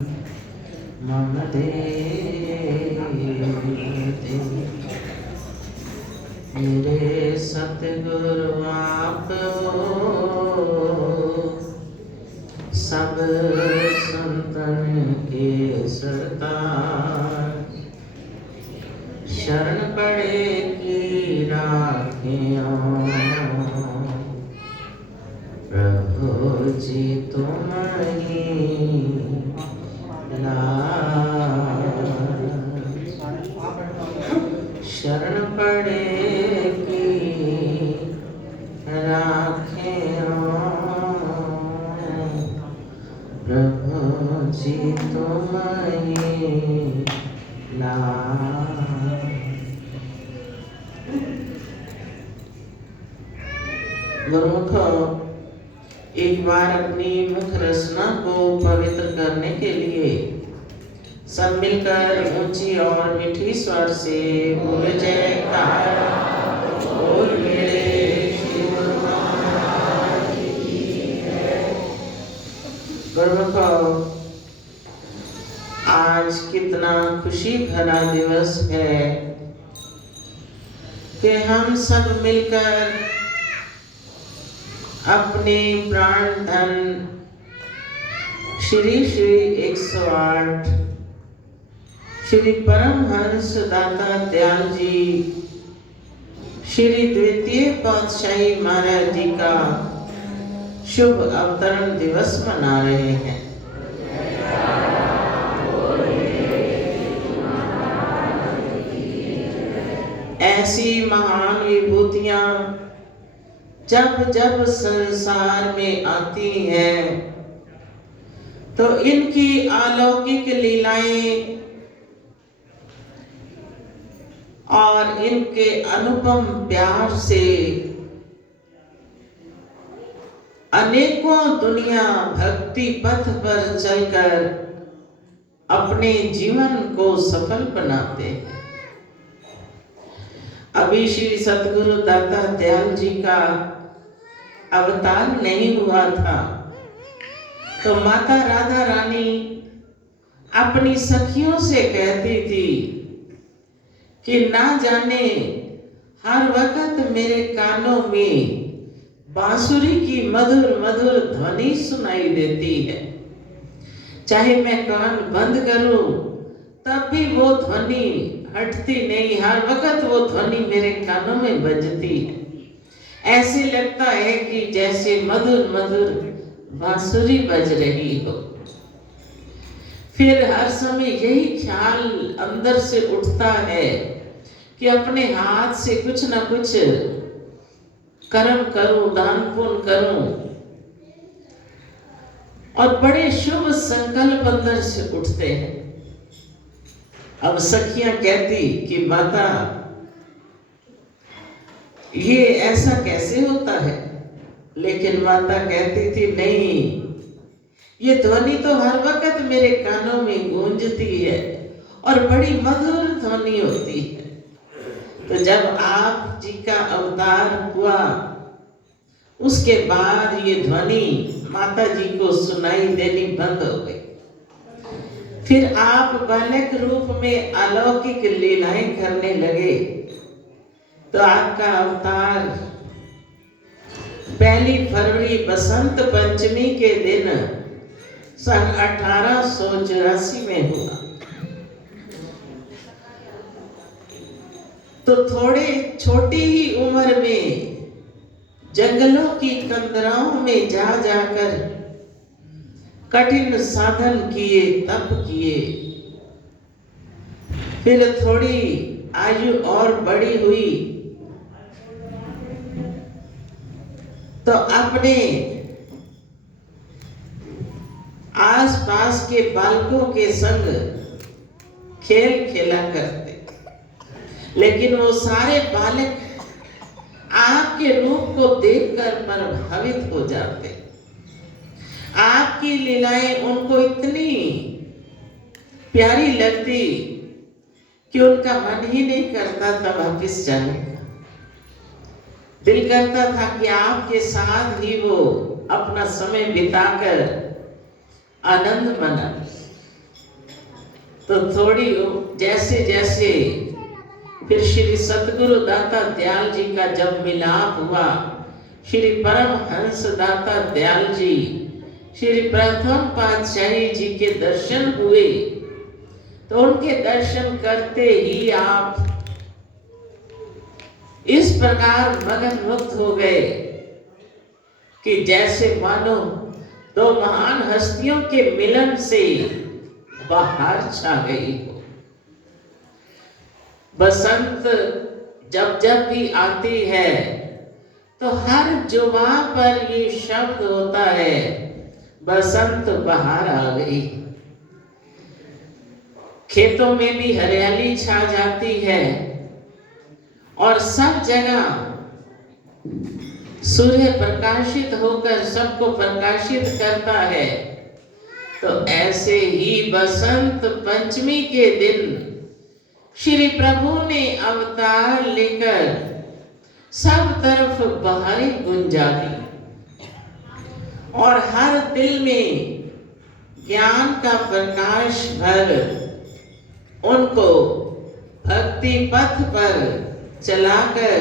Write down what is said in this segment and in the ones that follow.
मम दे मेरे सतगुरु आप हो, सब संतन के सरताज। शरण पड़े की राखियो, प्रभु जी तुम ही लाज। शरण पड़े की राखियो, प्रभु जी तुम ही लाज। गुरुमुखो, एक बार अपनी मुख रचना को पवित्र करने के लिए सब मिलकर ऊंची और मीठी स्वर से बोले जयकार। बोल मेरे श्री गुरु महाराज की जय। गुरुमुखो, आज कितना खुशी भरा दिवस है कि हम सब मिलकर अपने प्राण धन श्री श्री 108 श्री परमहंस दाता दयाल जी श्री द्वितीय पातशाही महाराज जी का शुभ अवतरण दिवस मना रहे हैं। ऐसी महान विभूतियां जब जब संसार में आती हैं तो इनकी अलौकिक लीलाएं और इनके अनुपम प्यार से अनेकों दुनिया भक्ति पथ पर चलकर अपने जीवन को सफल बनाते हैं। अभी श्री सतगुरु दाता दयाल जी का अवतार नहीं हुआ था तो माता राधा रानी अपनी सखियों से कहती थी कि ना जाने हर वक्त मेरे कानों में बांसुरी की मधुर मधुर ध्वनि सुनाई देती है, चाहे मैं कान बंद करूं तब भी वो ध्वनि हटती नहीं, हर वक्त वो ध्वनि मेरे कानों में बजती है। ऐसे लगता है कि जैसे मधुर मधुर बांसुरी बज रही हो। फिर हर समय यही ख्याल अंदर से उठता है कि अपने हाथ से कुछ ना कुछ कर्म करूं, दान पुण्य करूं, और बड़े शुभ संकल्प अंदर से उठते हैं। अब सखियां कहती कि माता ये ऐसा कैसे होता है, लेकिन माता कहती थी नहीं, ये ध्वनि तो हर वक्त मेरे कानों में गूंजती है और बड़ी मधुर ध्वनि होती है। तो जब आप जी का अवतार हुआ उसके बाद ये ध्वनि माता जी को सुनाई देनी बंद हो गई। फिर आप बालक रूप में अलौकिक लीलाएं करने लगे तो आपका अवतार 1 फरवरी बसंत पंचमी के दिन सन 1884 में हुआ। तो थोड़े छोटी ही उम्र में जंगलों की कंदराओं में जा जाकर कठिन साधन किए, तप किए। फिर थोड़ी आयु और बड़ी हुई तो अपने आसपास के बालकों के संग खेल खेला करते, लेकिन वो सारे बालक आपके रूप को देखकर प्रभावित हो जाते। आपकी लीलाएं उनको इतनी प्यारी लगती कि उनका मन ही नहीं करता था वापिस जाने का। दिल करता था कि आपके साथ ही वो अपना समय बिताकर आनंद मना। तो थोड़ी जैसे जैसे फिर श्री सतगुरु दाता दयाल जी का जब मिलाप हुआ, श्री परमहंस दाता दयाल जी, श्री प्रथम पातशाही जी के दर्शन हुए, तो उनके दर्शन करते ही आप इस प्रकार मगन मुक्त हो गए कि जैसे मानो दो महान हस्तियों के मिलन से बाहर छा गई हो। बसंत जब जब भी आती है तो हर जुबां पर ये शब्द होता है, बसंत बाहर आ गई। खेतों में भी हरियाली छा जाती है और सब जगह सूर्य प्रकाशित होकर सबको प्रकाशित करता है। तो ऐसे ही बसंत पंचमी के दिन श्री प्रभु ने अवतार लेकर सब तरफ बहारें गुंजा दी और हर दिल में ज्ञान का प्रकाश भर उनको भक्ति पथ पर चलाकर,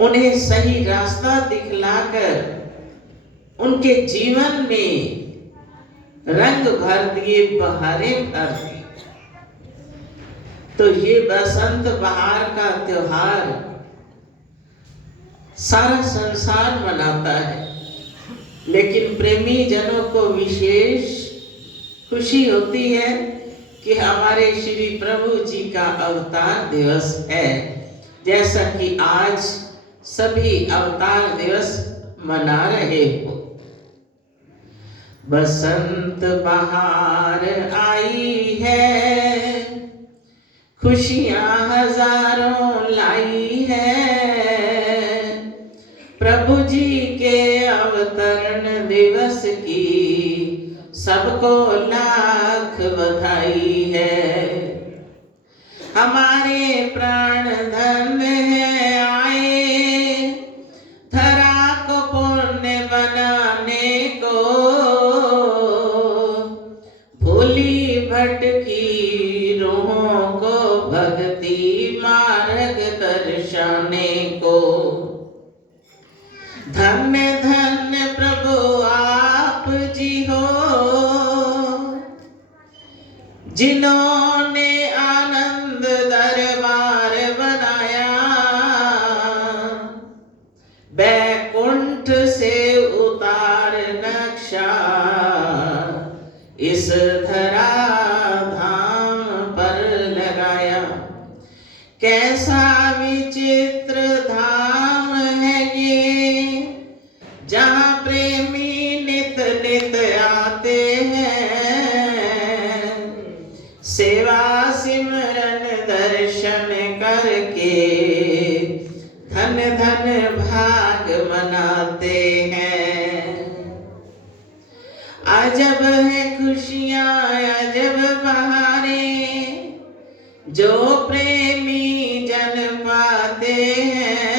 उन्हें सही रास्ता दिखलाकर उनके जीवन में रंग भर दिए, बहारें भर दी। तो ये बसंत बहार का त्योहार सारा संसार मनाता है, लेकिन प्रेमी जनों को विशेष खुशी होती है कि हमारे श्री प्रभु जी का अवतार दिवस है, जैसा कि आज सभी अवतार दिवस मना रहे हो। बसंत बहार आई है, खुशियां हजारों लाई है, प्रभु जी के अवतरण दिवस की सबको लाख बधाई है। हमारे प्राण धन है आए, धरा को पुण्य बनाने को, भूली भटकी रूहों को भक्ति मार्ग दर्शाने को। धन्य धन्य प्रभु आप जी हो, जिन्होंने आनंद दरबार बनाया, बैकुंठ से उतार नक्शा इस धरा धाम पर लगाया। कैसा विचित्र धाम है ये, जहाँ प्रेमी नित नित आते हैं, सेवा सिमरन दर्शन करके धन धन भाग मनाते हैं। अजब है खुशियाँ अजब बहारें, जो प्रेमी जन पाते हैं,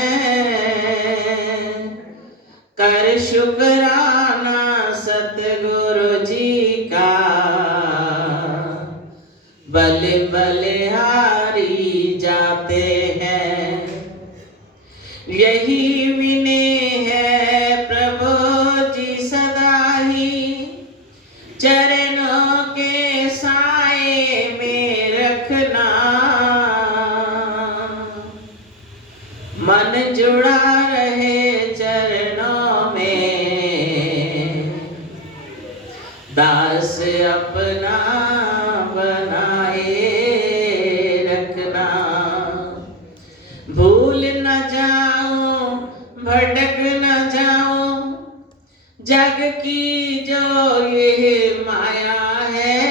कर शुक्राना सतगुरु जी का, बले बलिहारी जाते हैं। यही विनय है प्रभु जी सदा ही, चरणों के साए में रखना, मन जुड़ा रहे चरणों में, दास अपना बनाए रखना। भूल न जाऊं भटक न जाऊं, जग की जो ये माया है,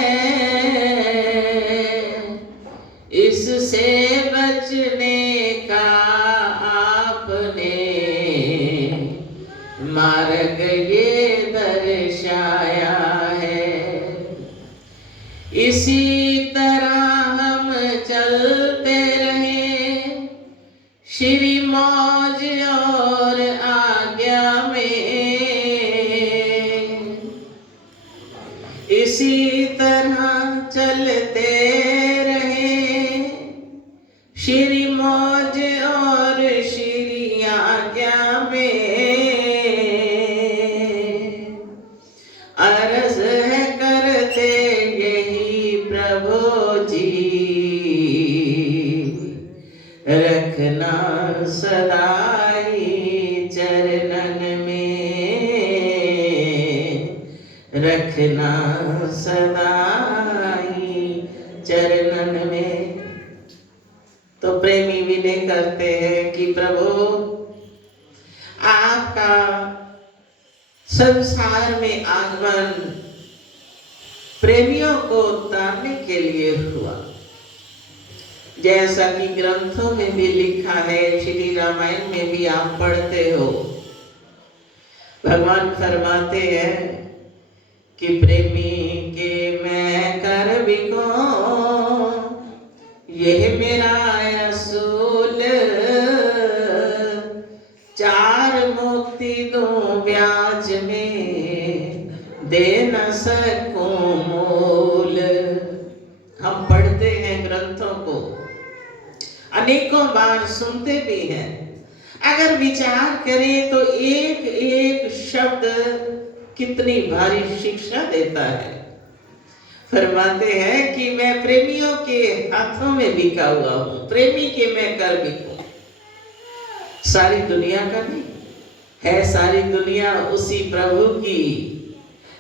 इससे बचने का आपने मार्ग ये दर्शाया है। इसी तरह हम चलते रहे श्री मौज और आज्ञा में, इसी तरह चल करते रहे, श्री मौज और श्री आज्ञा में अरज है करते यही प्रभु जी, रखना सदाई चरणन में, रखना सदाई चरणन में। तो प्रेमी विनय करते हैं कि प्रभु आपका संसार में आगमन प्रेमियों को उतारने के लिए हुआ, जैसा कि ग्रंथों में भी लिखा है, श्री रामायण में भी आप पढ़ते हो। भगवान फरमाते हैं कि प्रेमी के मैं कर बिको, यह मेरा असूल, चार मुक्ति दूं ब्याज में, दे न सकूं मूल। हम पढ़ते हैं ग्रंथों को, अनेकों बार सुनते भी हैं। अगर विचार करें तो एक एक शब्द कितनी भारी शिक्षा देता है। फरमाते हैं कि मैं प्रेमियों के हाथों में बिका हुआ हूं, प्रेमी के मैं कर बिकूं। सारी दुनिया का नहीं है, सारी दुनिया उसी प्रभु की,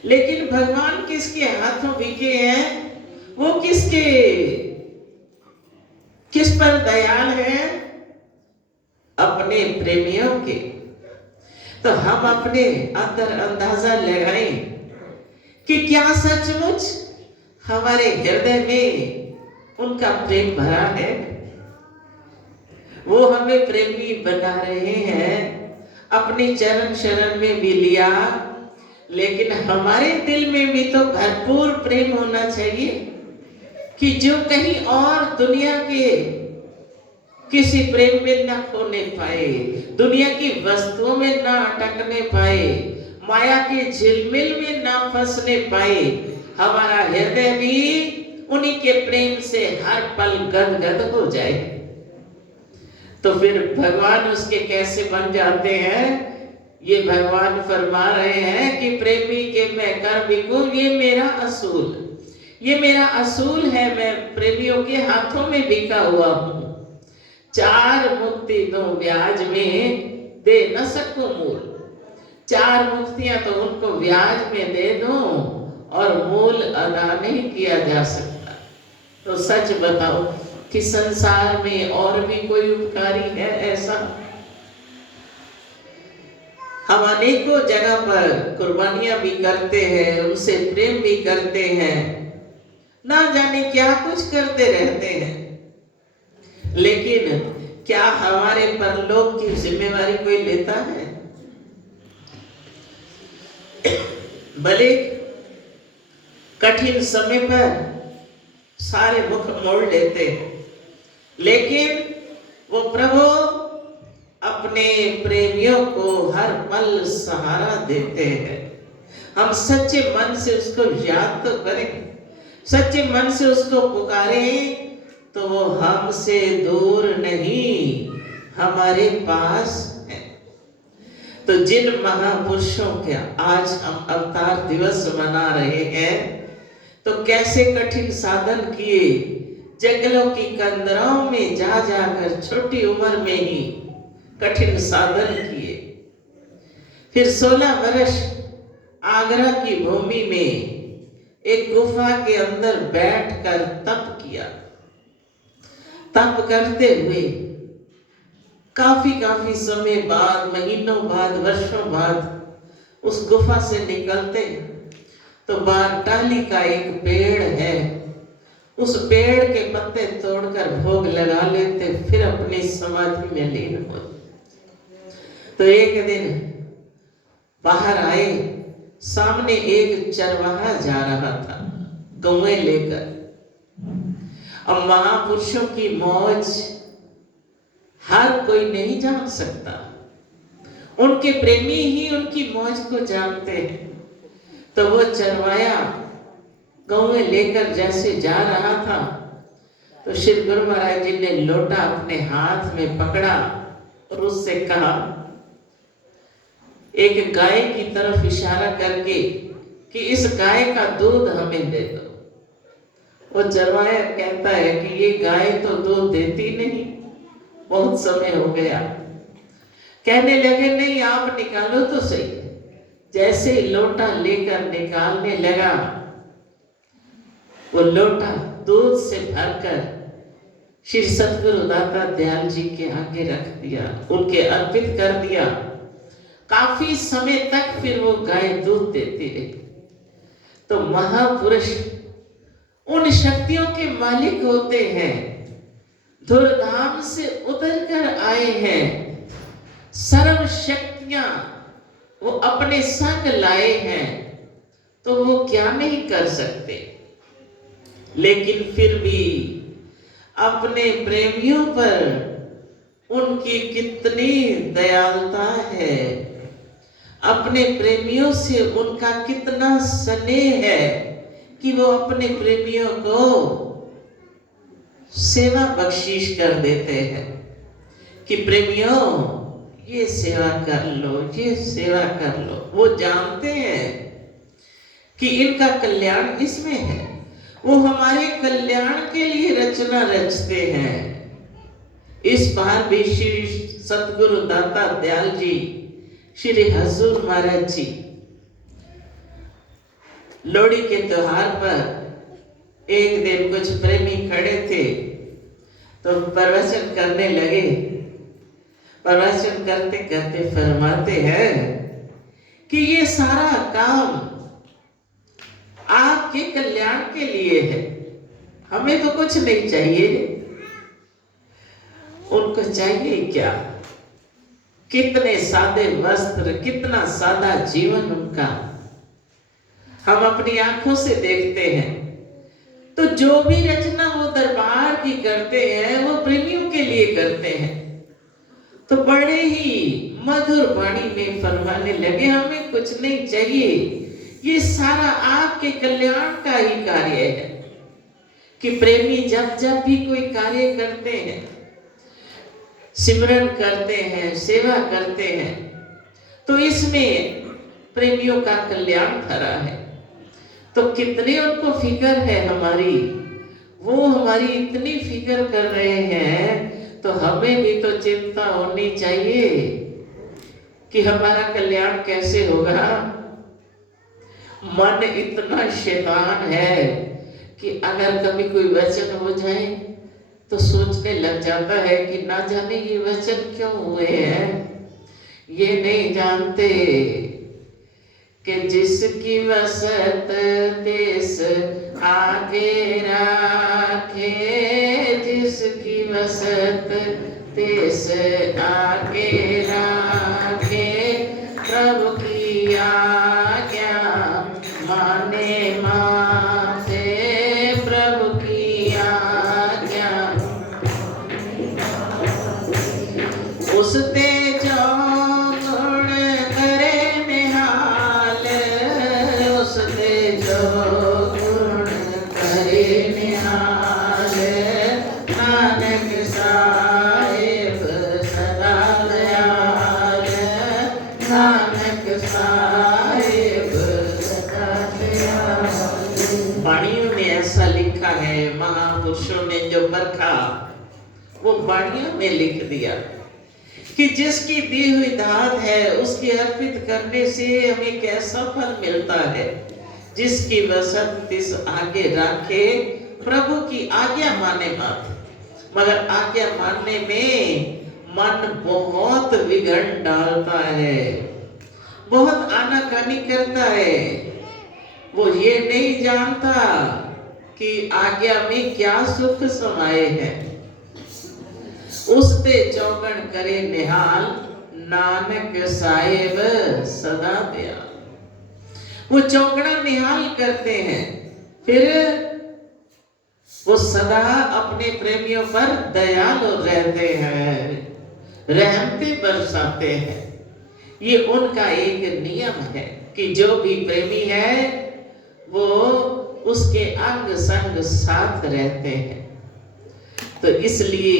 लेकिन भगवान किसके हाथों बिके हैं? वो किस पर दयाल है? अपने प्रेमियों के। तो हम अपने अंदर अंदाजा लगाएं कि क्या सचमुच हमारे हृदय में उनका प्रेम भरा है? वो हमें प्रेमी बना रहे हैं, अपने चरण शरण में भी लिया, लेकिन हमारे दिल में भी तो भरपूर प्रेम होना चाहिए कि जो कहीं और दुनिया के किसी प्रेम में न खोने पाए, दुनिया की वस्तुओं में न अटकने पाए, माया के झिलमिल में न फंसने पाए। हमारा हृदय भी उन्हीं के प्रेम से हर पल गदगद हो जाए। तो फिर भगवान उसके कैसे बन जाते हैं? ये भगवान फरमा रहे हैं कि प्रेमी के मैं कर बिकूं, ये मेरा असूल, ये मेरा असूल है। मैं प्रेमियों के हाथों में बिका हुआ हूं, चार मुक्ति दूं ब्याज में, दे न सकूं मूल। चार मुक्तियां तो उनको ब्याज में दे दूं और मूल अदा नहीं किया जा सकता। तो सच बताओ कि संसार में और भी कोई उपकारी है ऐसा? हम अनेकों जगह पर कुर्बानियां भी करते हैं, उनसे प्रेम भी करते हैं, ना जाने क्या कुछ करते रहते हैं, लेकिन क्या हमारे परलोक की जिम्मेवारी कोई लेता है? भले कठिन समय पर सारे मुख मोड़ लेते हैं, लेकिन वो प्रभु अपने प्रेमियों को हर पल सहारा देते हैं। हम सच्चे मन से उसको याद तो करें, सच्चे मन से उसको पुकारें, तो वो हमसे दूर नहीं, हमारे पास है। तो जिन महापुरुषों के आज हम अवतार दिवस मना रहे हैं, तो कैसे कठिन साधन किए, जंगलों की कंदराओं में जा जाकर छोटी उम्र में ही कठिन साधन किए। फिर 16 वर्ष आगरा की भूमि में एक गुफा के अंदर बैठकर तप किया। तप करते हुए काफी समय बाद, महीनों बाद, वर्षों बाद उस गुफा से निकलते तो बारटाली का एक पेड़ है, उस पेड़ के पत्ते तोड़कर भोग लगा लेते, फिर अपनी समाधि में लीन होते। तो एक दिन बाहर आए, सामने एक चरवाहा जा रहा था गौएं लेकर। अब महापुरुषों की मौज हर कोई नहीं जान सकता, उनके प्रेमी ही उनकी मौज को जानते हैं। तो वो चरवाया कौए लेकर जैसे जा रहा था तो श्री गुरु महाराज जी ने लोटा अपने हाथ में पकड़ा और उससे कहा, एक गाय की तरफ इशारा करके कि इस गाय का दूध हमें दे दो। वो चरवाया कहता है कि ये गाय तो दूध देती नहीं, बहुत समय हो गया। कहने लगे, नहीं आप निकालो तो सही। जैसे ही लोटा लेकर निकालने लगा, वो लोटा दूध से भरकर श्री सतगुरु दाता दयाल जी के आगे रख दिया, उनके अर्पित कर दिया। काफी समय तक फिर वो गाय दूध देती रही। तो महापुरुष उन शक्तियों के मालिक होते हैं, धुरधाम से उतर कर आए हैं, सर्व शक्तियां वो अपने संग लाए हैं, तो वो क्या नहीं कर सकते। लेकिन फिर भी अपने प्रेमियों पर उनकी कितनी दयालुता है, अपने प्रेमियों से उनका कितना स्नेह है कि वो अपने प्रेमियों को सेवा बख्शीश कर देते हैं कि प्रेमियों ये सेवा कर लो, ये सेवा कर लो। वो जानते हैं कि इनका कल्याण इसमें है, वो हमारे कल्याण के लिए रचना रचते हैं। इस बार भी श्री सतगुरु दाता दयाल जी, श्री हजूर महाराज जी लोहड़ी के त्योहार पर एक दिन कुछ प्रेमी खड़े थे तो प्रवचन करने लगे। प्रवचन करते करते फरमाते हैं कि ये सारा काम आपके कल्याण के लिए है, हमें तो कुछ नहीं चाहिए। उनको चाहिए क्या? कितने सादे वस्त्र, कितना सादा जीवन उनका हम अपनी आंखों से देखते हैं। तो जो भी रचना वो दरबार की करते हैं वो प्रेमियों के लिए करते हैं। तो बड़े ही मधुर वाणी में फरमाने लगे, हमें कुछ नहीं चाहिए, ये सारा आपके कल्याण का ही कार्य है। कि प्रेमी जब जब भी कोई कार्य करते हैं, सिमरन करते हैं, सेवा करते हैं, तो इसमें प्रेमियों का कल्याण धरा है। तो कितने उनको फिक्र है हमारी, वो हमारी इतनी फिक्र कर रहे हैं, तो हमें भी तो चिंता होनी चाहिए कि हमारा कल्याण कैसे होगा। मन इतना शैतान है कि अगर कभी कोई वचन हो जाए तो सोचने लग जाता है कि ना जाने ये वचन क्यों हुए हैं। ये नहीं जानते कि जिसकी वसत देश आगे राखे, जिसकी वसत देश आगे राखे, प्रभु की आज्ञा माने माथे, प्रभु की आज्ञा उसते जो गुण करे निहाल, उसते जो गुण करे निहाल, नानक साहिब सदा दयाल, नानक साहिब सदा दयाल। वाणियों में ऐसा लिखा है, महापुरुषों ने जो परखा वो वाणियों में लिख दिया कि जिसकी दी हुई दात है उसकी अर्पित करने से हमें कैसा फल मिलता है। जिसकी वसत तिस आगे राखे, प्रभु की आज्ञा माने मत। मगर आज्ञा मानने में मन बहुत विघ्न डालता है, बहुत आनाकानी करता है। वो ये नहीं जानता कि आज्ञा में क्या सुख समाये हैं। उसते चौगण करे निहाल, नानक साहिब सदा दयाल। वो चौगड़ा निहाल करते हैं, फिर वो सदा अपने प्रेमियों पर दयालु रहते हैं, रहमतें बरसाते हैं। ये उनका एक नियम है कि जो भी प्रेमी है वो उसके अंग संग साथ रहते हैं। तो इसलिए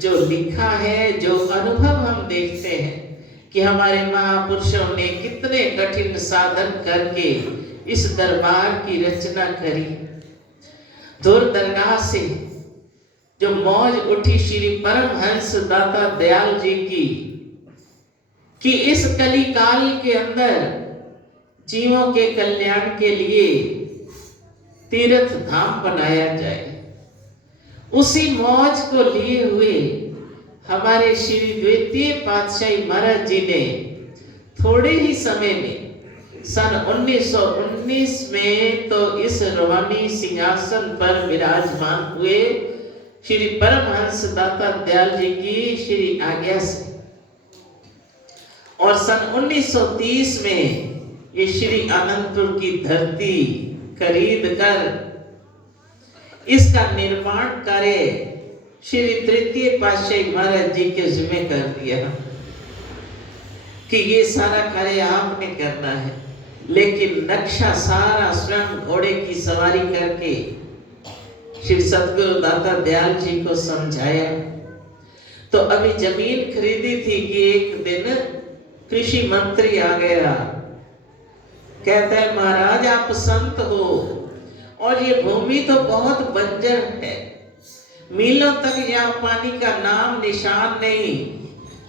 जो लिखा है, जो अनुभव हम देखते हैं कि हमारे महापुरुषों ने कितने कठिन साधन करके इस दरबार की रचना करी। दूर दरगाह से जो मौज उठी श्री परमहंस दाता दयाल जी की कि इस कली काल के अंदर जीवों के कल्याण के लिए तीर्थ धाम बनाया जाए, उसी मौज को लिए हुए हमारे श्री द्वितीय पातशाही महाराज जी ने थोड़े ही समय में सन 1919 में तो इस रूहानी सिंहासन पर विराजमान हुए श्री परमहंस दाता दयाल जी की श्री आज्ञा से। और सन 1930 में ये श्री आनंदपुर की धरती खरीद कर इसका निर्माण कार्य श्री तृतीय पातशाही महाराज जी के जिम्मे कर दिया कि ये सारा कार्य आपने करना है। लेकिन नक्शा सारा स्वयं घोड़े की सवारी करके श्री सतगुरु दाता दयाल जी को समझाया। तो अभी जमीन खरीदी थी कि एक दिन कृषि मंत्री आ गया, कहता है महाराज आप संत हो और ये भूमि तो बहुत बंजर है, मीलों तक यहाँ पानी का नाम निशान नहीं,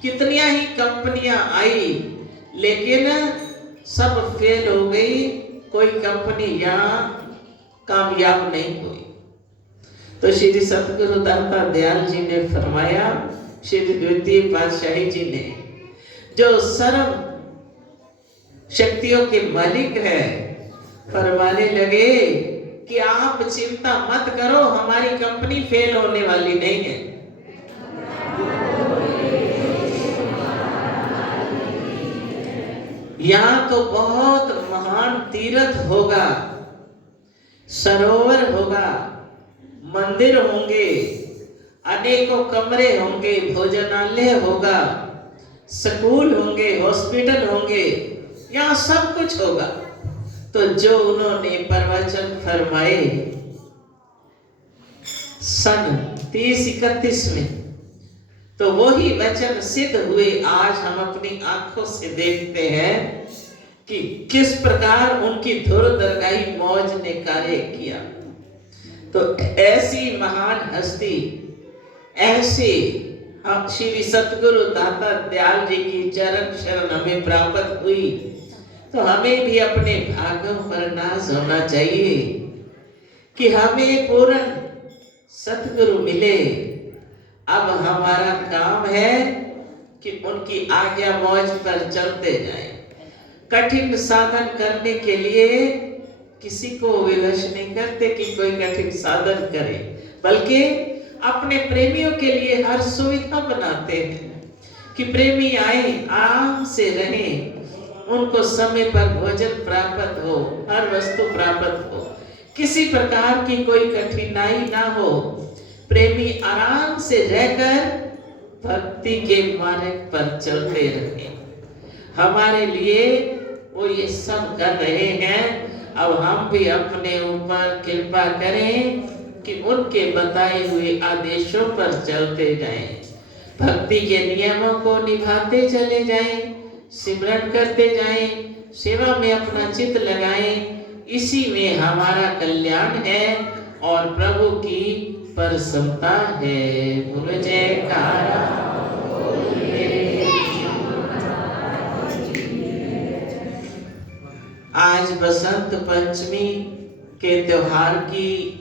कितनी ही कंपनियां आई लेकिन सब फेल हो गई, कोई कंपनी यहाँ कामयाब नहीं हुई। तो श्री सतगुरु दाता दयाल जी ने फरमाया, श्री द्वितीय पातशाही जी ने जो सर्व शक्तियों के मालिक है, फरमाने लगे कि आप चिंता मत करो, हमारी कंपनी फेल होने वाली नहीं है। यहाँ तो बहुत महान तीर्थ होगा, सरोवर होगा, मंदिर होंगे, अनेकों कमरे होंगे, भोजनालय होगा, स्कूल होंगे, हॉस्पिटल होंगे, यहाँ सब कुछ होगा। तो जो उन्होंने प्रवचन फरमाए सन 30-31 में, तो वही वचन सिद्ध हुए। आज हम अपनी आंखों से देखते हैं कि किस प्रकार उनकी धुर दरगाही मौज ने कार्य किया। तो ऐसी महान हस्ती, ऐसे हम श्री सतगुरु दाता दयाल जी की चरण शरण हमें प्राप्त हुई, तो हमें भी अपने भाग्यों पर नाज होना चाहिए कि हमें पूर्ण सतगुरु मिले। अब हमारा काम है कि उनकी आज्ञा मौज पर चलते जाएं। कठिन साधन करने के लिए किसी को विवश नहीं करते कि कोई कठिन साधन करे, बल्कि अपने प्रेमियों के लिए हर सुविधा बनाते हैं कि प्रेमी आए, आराम से रहें, उनको समय पर भोजन प्राप्त हो, हर वस्तु प्राप्त हो, किसी प्रकार की कोई कठिनाई ना हो, प्रेमी आराम से रहकर भक्ति के मार्ग पर चलते रहे। हमारे लिए वो ये सब कर रहे हैं। अब हम भी अपने ऊपर कृपा करें कि उनके बताए हुए आदेशों पर चलते जाएं, भक्ति के नियमों को निभाते चले जाएं, सिमरन करते जाएं, सेवा में अपना चित्त लगाएं। इसी में हमारा कल्याण है और प्रभु की प्रसन्नता है। बोलो जयकारा। आज बसंत पंचमी के त्योहार की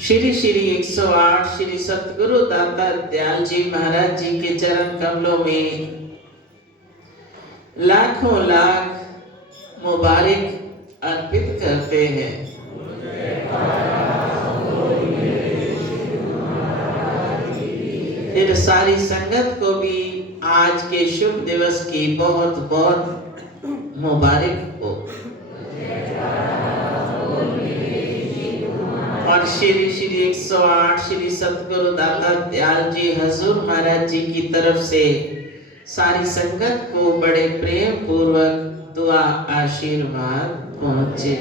श्री श्री 108 श्री सतगुरु दाता दयाल जी महाराज जी के चरण कमलों में लाखों लाख मुबारक अर्पित करते हैं। फिर सारी संगत को भी आज के शुभ दिवस की बहुत बहुत मुबारक हो। और श्री श्री 108 श्री सतगुरु दाता दयाल जी हजूर महाराज जी की तरफ से सारी संगत को बड़े प्रेम पूर्वक दुआ आशीर्वाद पहुंचे।